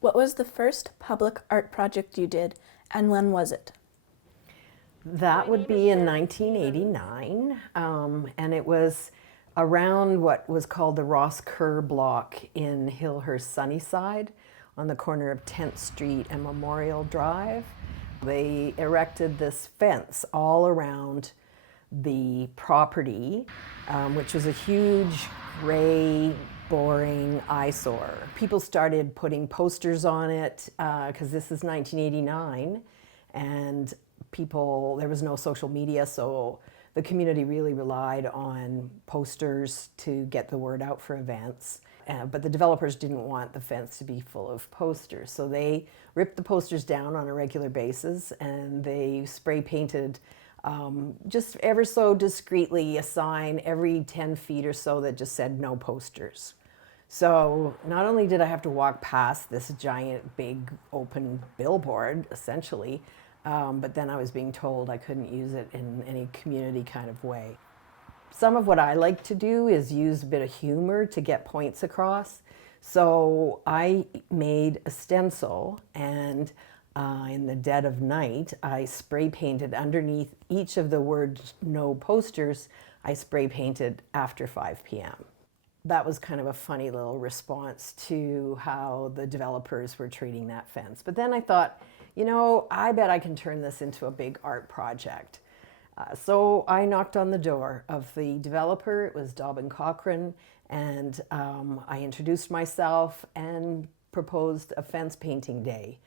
What was the first public art project you did, and when was it? That would be in 1989, and it was around what was called the Ross Kerr block in Hillhurst Sunnyside on the corner of 10th Street and Memorial Drive. They erected this fence all around the property, which was a huge gray, boring eyesore. People started putting posters on it because this is 1989, and there was no social media, so the community really relied on posters to get the word out for events. But the developers didn't want the fence to be full of posters, so they ripped the posters down on a regular basis, and they spray painted just ever so discreetly a sign every 10 feet or so that just said no posters. So not only did I have to walk past this giant big open billboard essentially, but then I was being told I couldn't use it in any community kind of way. Some of what I like to do is use a bit of humor to get points across. So I made a stencil, and in the dead of night, I spray painted underneath each of the words no posters, I spray painted after 5 p.m. That was kind of a funny little response to how the developers were treating that fence. But then I thought, you know, I bet I can turn this into a big art project. So I knocked on the door of the developer. It was Dobbin Cochran, and I introduced myself and proposed a fence painting day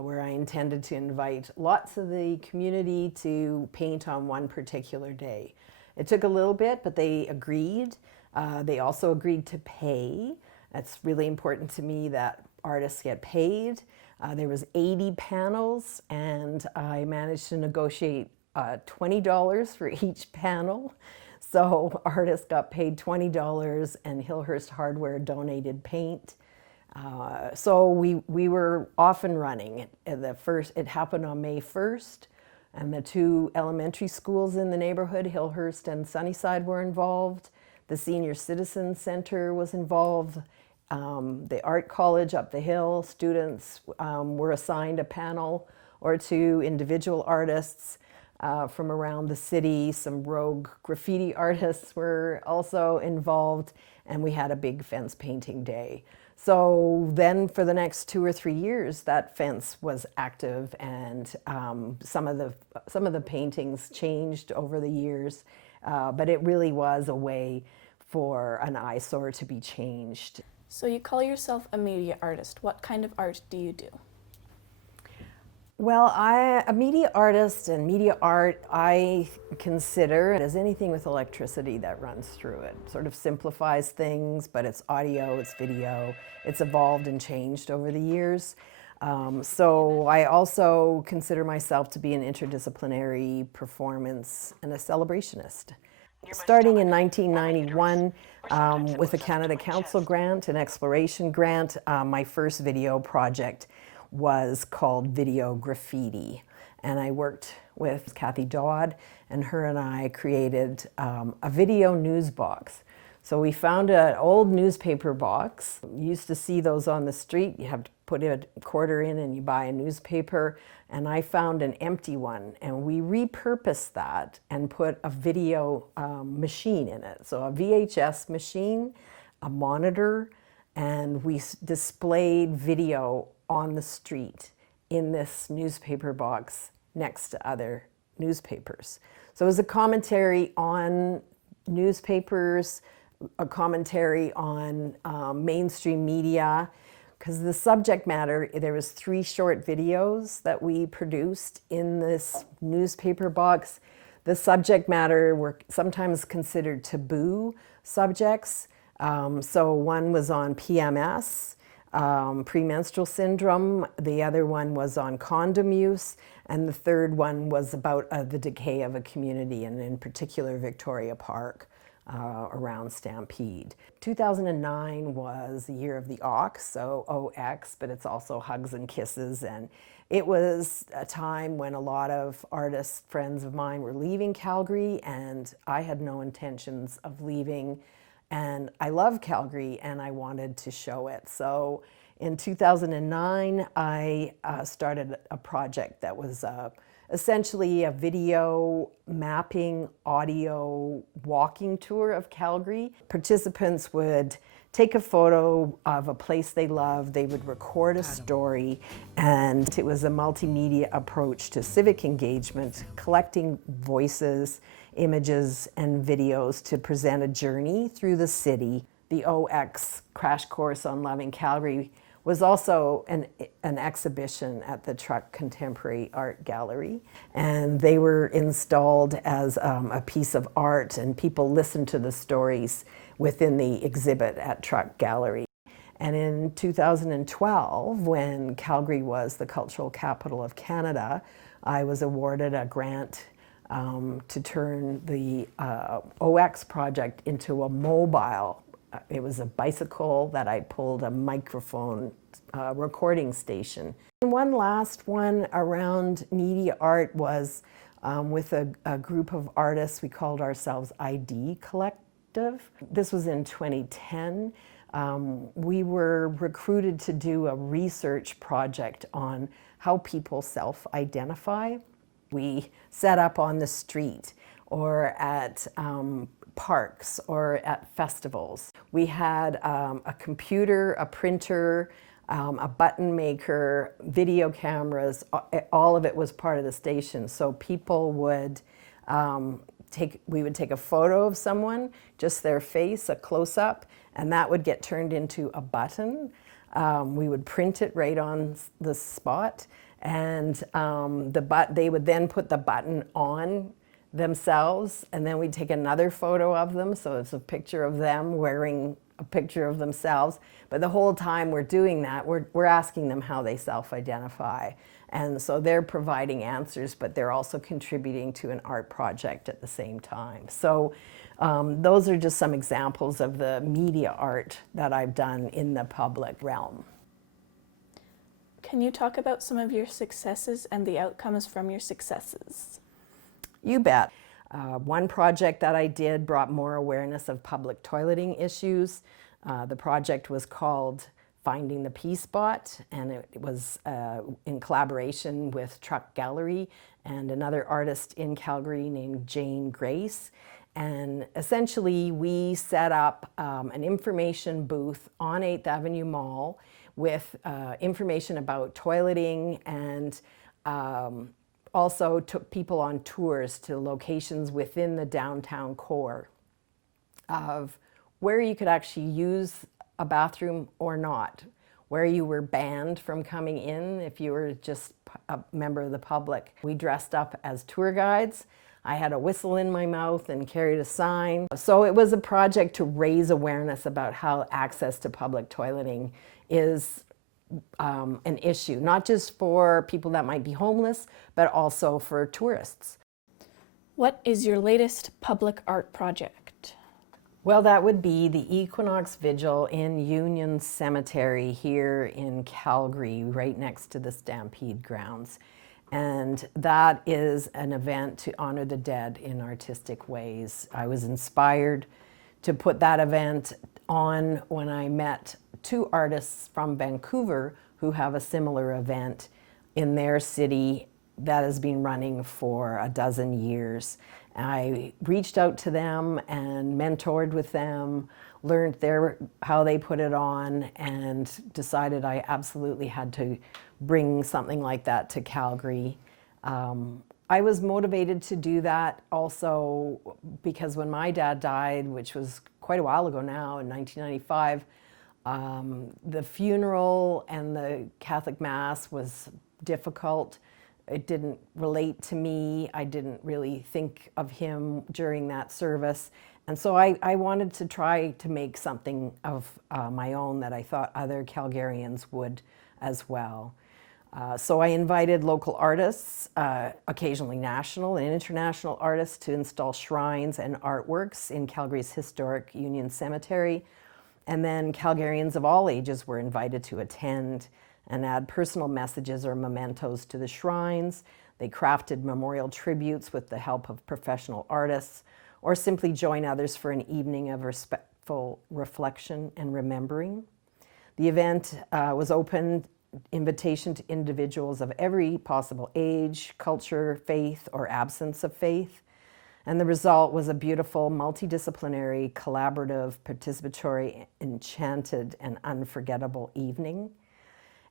where I intended to invite lots of the community to paint on one particular day. It took a little bit, but they agreed. They also agreed to pay. That's really important to me that artists get paid. There was 80 panels, and I managed to negotiate $20 for each panel. So artists got paid $20, and Hillhurst Hardware donated paint. So we were off and running. It happened on May 1st, and the two elementary schools in the neighborhood, Hillhurst and Sunnyside, were involved. The Senior Citizen Center was involved. The art college up the hill, students were assigned a panel or two, individual artists from around the city. Some rogue graffiti artists were also involved, and we had a big fence painting day. So then for the next 2 or 3 years, that fence was active, and some of the paintings changed over the years, but it really was a way for an eyesore to be changed. So you call yourself a media artist. What kind of art do you do? Well, a media artist and media art, I consider as anything with electricity that runs through it. Sort of simplifies things, but it's audio, it's video. It's evolved and changed over the years. So I also consider myself to be an interdisciplinary performance and a celebrationist. Starting in 1991 with a Canada Council grant, an exploration grant, my first video project was called Video Graffiti. And I worked with Kathy Dodd, and her and I created a video news box. So we found an old newspaper box. You used to see those on the street. You have to put a quarter in and you buy a newspaper. And I found an empty one, and we repurposed that and put a video machine in it. So a VHS machine, a monitor, and we displayed video on the street in this newspaper box next to other newspapers. So it was a commentary on newspapers, a commentary on mainstream media, because the subject matter, there was 3 short videos that we produced in this newspaper box. The subject matter were sometimes considered taboo subjects. So one was on PMS, premenstrual syndrome. The other one was on condom use. And the third one was about the decay of a community, and in particular Victoria Park around Stampede. 2009 was the year of the Ox, so OX, but it's also Hugs and Kisses. And it was a time when a lot of artists, friends of mine, were leaving Calgary, and I had no intentions of leaving. And I love Calgary, and I wanted to show it. So In 2009, I started a project that was essentially a video mapping audio walking tour of Calgary. Participants would take a photo of a place they loved, they would record a story, and it was a multimedia approach to civic engagement, collecting voices, images, and videos to present a journey through the city. The OX Crash Course on Loving Calgary was also an exhibition at the Truck Contemporary Art Gallery, and they were installed as a piece of art, and people listened to the stories within the exhibit at Truck Gallery. And in 2012, when Calgary was the cultural capital of Canada, I was awarded a grant to turn the OX project into a mobile. It was a bicycle that I pulled a microphone recording station. And one last one around media art was with a group of artists. We called ourselves ID Collective. This was in 2010. We were recruited to do a research project on how people self-identify. We set up on the street or at parks or at festivals. We had a computer, a printer, a button maker, video cameras. All of it was part of the station. So people would we would take a photo of someone, just their face, a close-up, and that would get turned into a button. We would print it right on the spot, and they would then put the button on themselves, and then we'd take another photo of them, so it's a picture of them wearing a picture of themselves. But the whole time we're doing that, we're asking them how they self-identify. And so they're providing answers, but they're also contributing to an art project at the same time. So those are just some examples of the media art that I've done in the public realm. Can you talk about some of your successes and the outcomes from your successes? You bet. One project that I did brought more awareness of public toileting issues. The project was called Finding the Pee Spot, and it was in collaboration with Truck Gallery and another artist in Calgary named Jane Grace. And essentially we set up an information booth on 8th Avenue Mall with information about toileting, and also took people on tours to locations within the downtown core of where you could actually use a bathroom or not, where you were banned from coming in if you were just a member of the public. We dressed up as tour guides. I had a whistle in my mouth and carried a sign. So it was a project to raise awareness about how access to public toileting is an issue, not just for people that might be homeless, but also for tourists. What is your latest public art project? Well, that would be the Equinox Vigil in Union Cemetery here in Calgary, right next to the Stampede grounds. And that is an event to honor the dead in artistic ways. I was inspired to put that event on when I met two artists from Vancouver who have a similar event in their city that has been running for a dozen years. I reached out to them and mentored with them, learned how they put it on, and decided I absolutely had to bring something like that to Calgary. I was motivated to do that also because when my dad died, which was quite a while ago now, in 1995, the funeral and the Catholic Mass was difficult. It didn't relate to me. I didn't really think of him during that service. And so I wanted to try to make something of my own that I thought other Calgarians would as well. So I invited local artists, occasionally national and international artists, to install shrines and artworks in Calgary's historic Union Cemetery. And then Calgarians of all ages were invited to attend and add personal messages or mementos to the shrines. They crafted memorial tributes with the help of professional artists, or simply join others for an evening of respectful reflection and remembering. The event was open invitation to individuals of every possible age, culture, faith, or absence of faith. And the result was a beautiful, multidisciplinary, collaborative, participatory, enchanted, and unforgettable evening.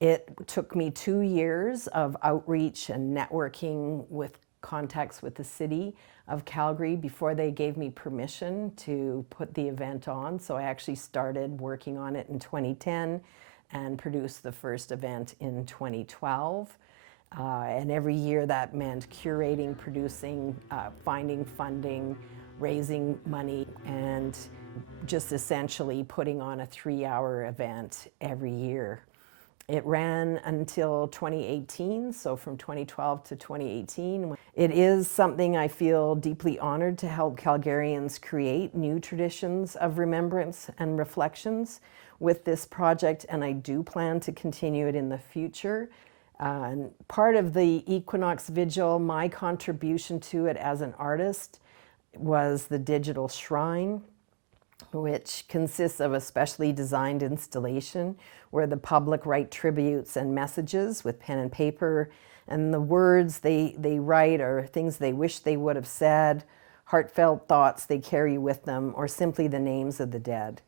It took me 2 years of outreach and networking with contacts with the city of Calgary before they gave me permission to put the event on. So I actually started working on it in 2010 and produced the first event in 2012. And every year that meant curating, producing, finding funding, raising money, and just essentially putting on a 3-hour event every year. It ran until 2018, so from 2012 to 2018. It is something I feel deeply honored to help Calgarians create new traditions of remembrance and reflections with this project, and I do plan to continue it in the future. And part of the Equinox Vigil, my contribution to it as an artist was the digital shrine, which consists of a specially designed installation where the public write tributes and messages with pen and paper, and the words they write are things they wish they would have said, heartfelt thoughts they carry with them, or simply the names of the dead.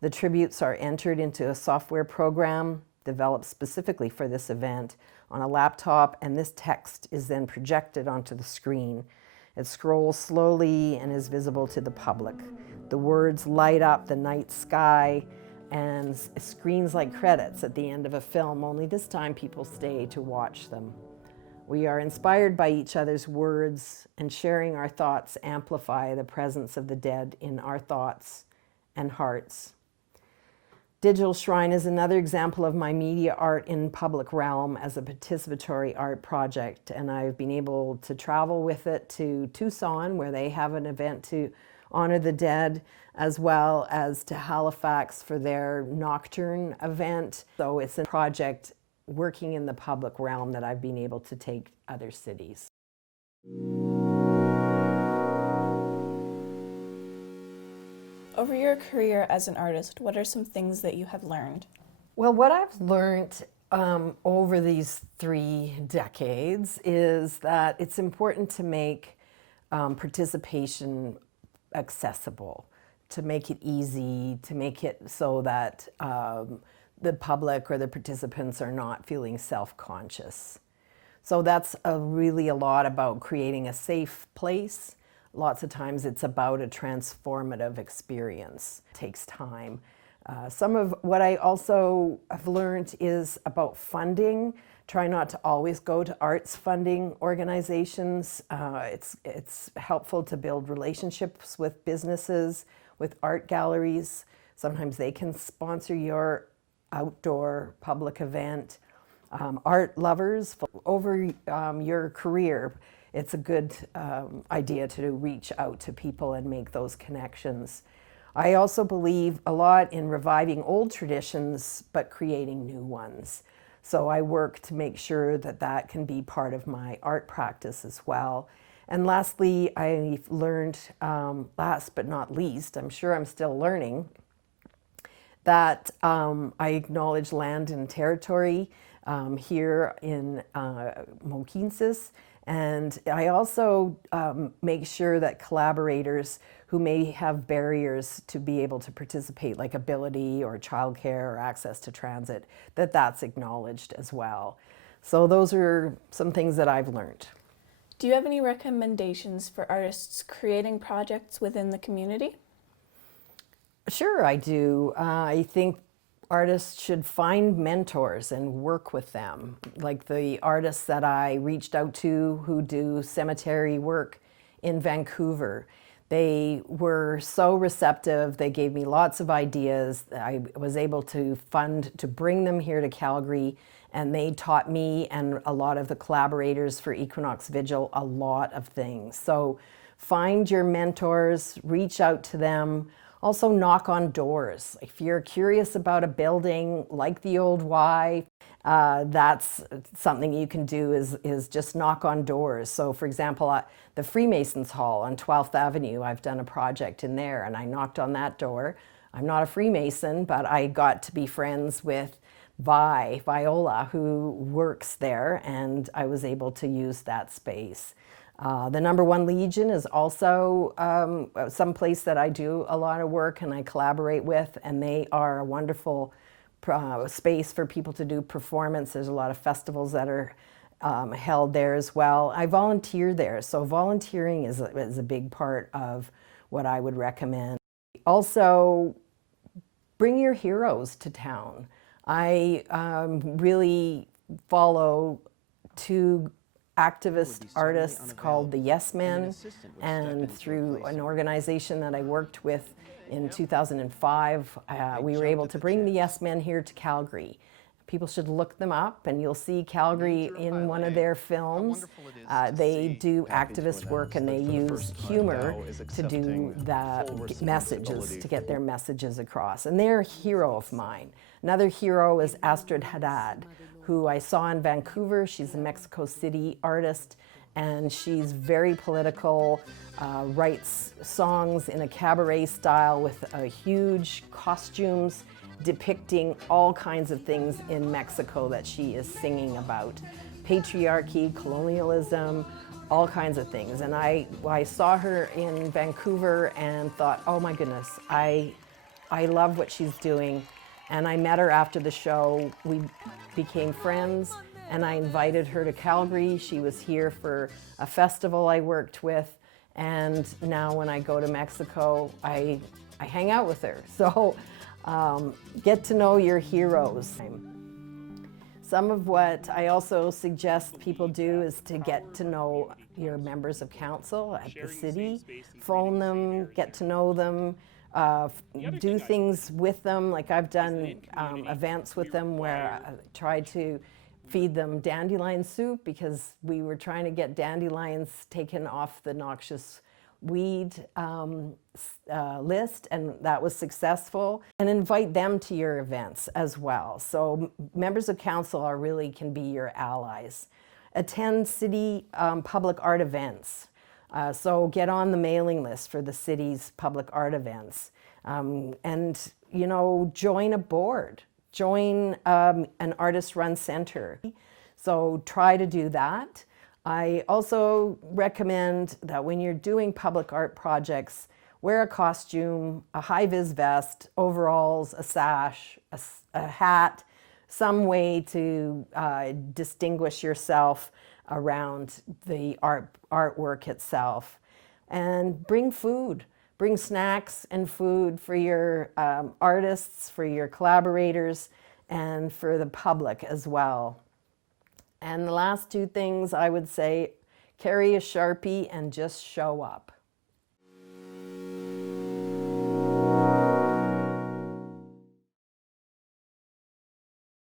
The tributes are entered into a software program developed specifically for this event on a laptop, and this text is then projected onto the screen. It scrolls slowly and is visible to the public. The words light up the night sky and screens like credits at the end of a film, only this time people stay to watch them. We are inspired by each other's words, and sharing our thoughts amplify the presence of the dead in our thoughts and hearts. Digital Shrine is another example of my media art in public realm as a participatory art project, and I've been able to travel with it to Tucson, where they have an event to honor the dead, as well as to Halifax for their nocturne event. So it's a project working in the public realm that I've been able to take other cities. Over your career as an artist, what are some things that you have learned? Well, what I've learned over these 3 decades is that it's important to make participation accessible, to make it easy, to make it so that the public or the participants are not feeling self-conscious. So that's really a lot about creating a safe place. Lots of times it's about a transformative experience. It takes time. Some of what I also have learned is about funding. Try not to always go to arts funding organizations. It's helpful to build relationships with businesses, with art galleries. Sometimes they can sponsor your outdoor public event. Art lovers, over your career, it's a good idea to reach out to people and make those connections. I also believe a lot in reviving old traditions, but creating new ones. So I work to make sure that that can be part of my art practice as well. And lastly, I've learned, last but not least, I'm sure I'm still learning, that I acknowledge land and territory here in Mohkinstsis. And I also make sure that collaborators who may have barriers to be able to participate, like ability or childcare or access to transit, that that's acknowledged as well. So those are some things that I've learned. Do you have any recommendations for artists creating projects within the community? Sure, I do. I think artists should find mentors and work with them, like the artists that I reached out to who do cemetery work in Vancouver. They were so receptive. They gave me lots of ideas. I was able to fund to bring them here to Calgary, and they taught me and a lot of the collaborators for Equinox Vigil a lot of things. So find your mentors, reach out to them. Also knock on doors. If you're curious about a building like the old Y, that's something you can do is just knock on doors. So for example, at the Freemasons Hall on 12th Avenue, I've done a project in there, and I knocked on that door. I'm not a Freemason, but I got to be friends with Viola, who works there, and I was able to use that space. The Number One Legion is also some place that I do a lot of work and I collaborate with, and they are a wonderful space for people to do performance. There's a lot of festivals that are held there as well. I volunteer there, so volunteering is a big part of what I would recommend. Also, bring your heroes to town. I really follow two activist artists called the Yes Men, and through an organization that I worked with in 2005, we were able to bring the Yes Men here to Calgary. People should look them up, and you'll see Calgary in one of their films. They do activist work, and they use humor to do the messages, to get their messages across. And they're a hero of mine. Another hero is Astrid Haddad, who I saw in Vancouver. She's a Mexico City artist, and she's very political, writes songs in a cabaret style with huge costumes depicting all kinds of things in Mexico that she is singing about. Patriarchy, colonialism, all kinds of things. And I saw her in Vancouver and thought, oh my goodness, I love what she's doing. And I met her after the show. We became friends, and I invited her to Calgary. She was here for a festival I worked with, and now when I go to Mexico, I hang out with her. So get to know your heroes. Some of what I also suggest people do is to get to know your members of council at the city. Phone them, get to know them, do things with them. Like I've done events with them where I tried to feed them dandelion soup because we were trying to get dandelions taken off the noxious weed list, and that was successful. And invite them to your events as well. So members of council can be your allies. Attend city public art events. So get on the mailing list for the city's public art events. And, you know, join a board. Join an artist-run center. So try to do that. I also recommend that when you're doing public art projects, wear a costume, a high-vis vest, overalls, a sash, a hat, some way to distinguish yourself around the artwork itself. And bring food. Bring snacks and food for your artists, for your collaborators, and for the public as well. And the last two things I would say, carry a Sharpie and just show up.